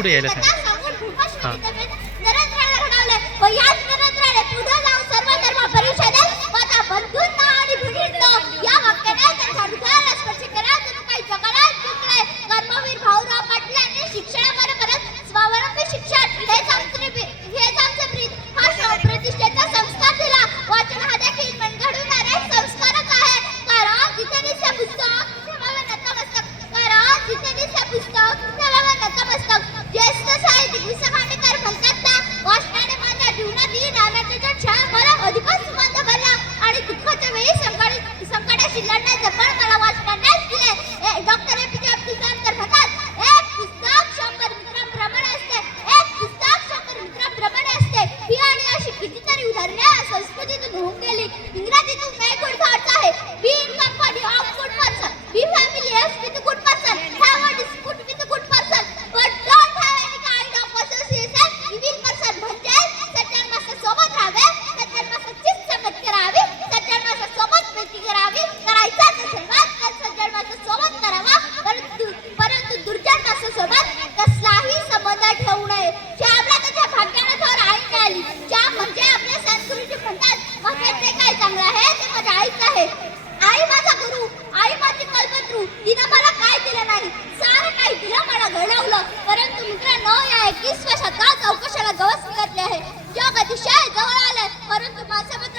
पुढे यायला सांग. हां. 你们大家都没。करणे काय चांगलं आहे? ते माझ्या आईच आहे. आई माझा गुरु आई माझी कल्पत्रू तिनं मला काय दिलं नाही? सारं काही तिला मला घडवलं. परंतु मित्रांनो या एकवीसव्या शतकात चौकशाला गवस फिरतले आहे जग अतिशय जवळ आलं परंतु माणसामध्ये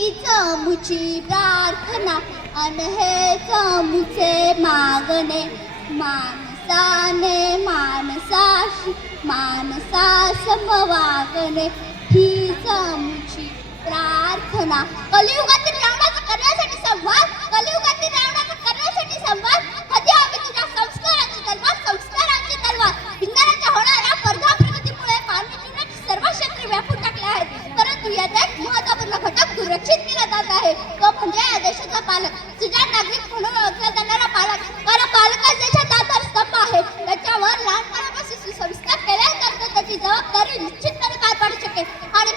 ही चमूची प्रार्थना अन हे चमूचे मागणे माणसाने माणसाशी माणसा वागणे ही चमूची प्रार्थना। कलियुगातील रामाचा करण्यासाठी संवाद कलियुग निश्चितपणे पाडू शकेल. आणि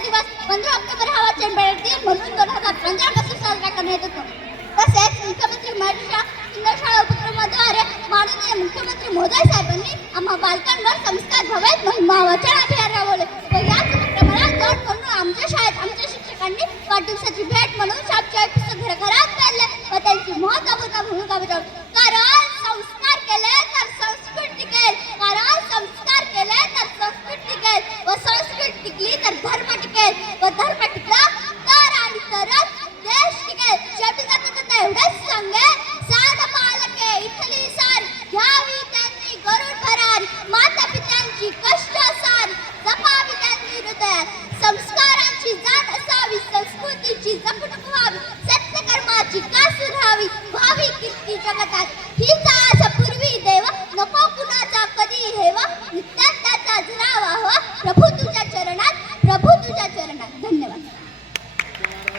दिवस ऑक्टोबर हा म्हणून साजरा करण्यात तसेच मुख्यमंत्री महेशा उपक्रमाद्वारे मुख्यमंत्री मोदी साहेबांनी आम्हा बालकांवर संस्कार हवेत म्हणून वाचनाचे टिकली तर धर्म टिकेल व धर्म टिकला तर आणि तरच देश टिकेल. शेवटी जातात एवढंच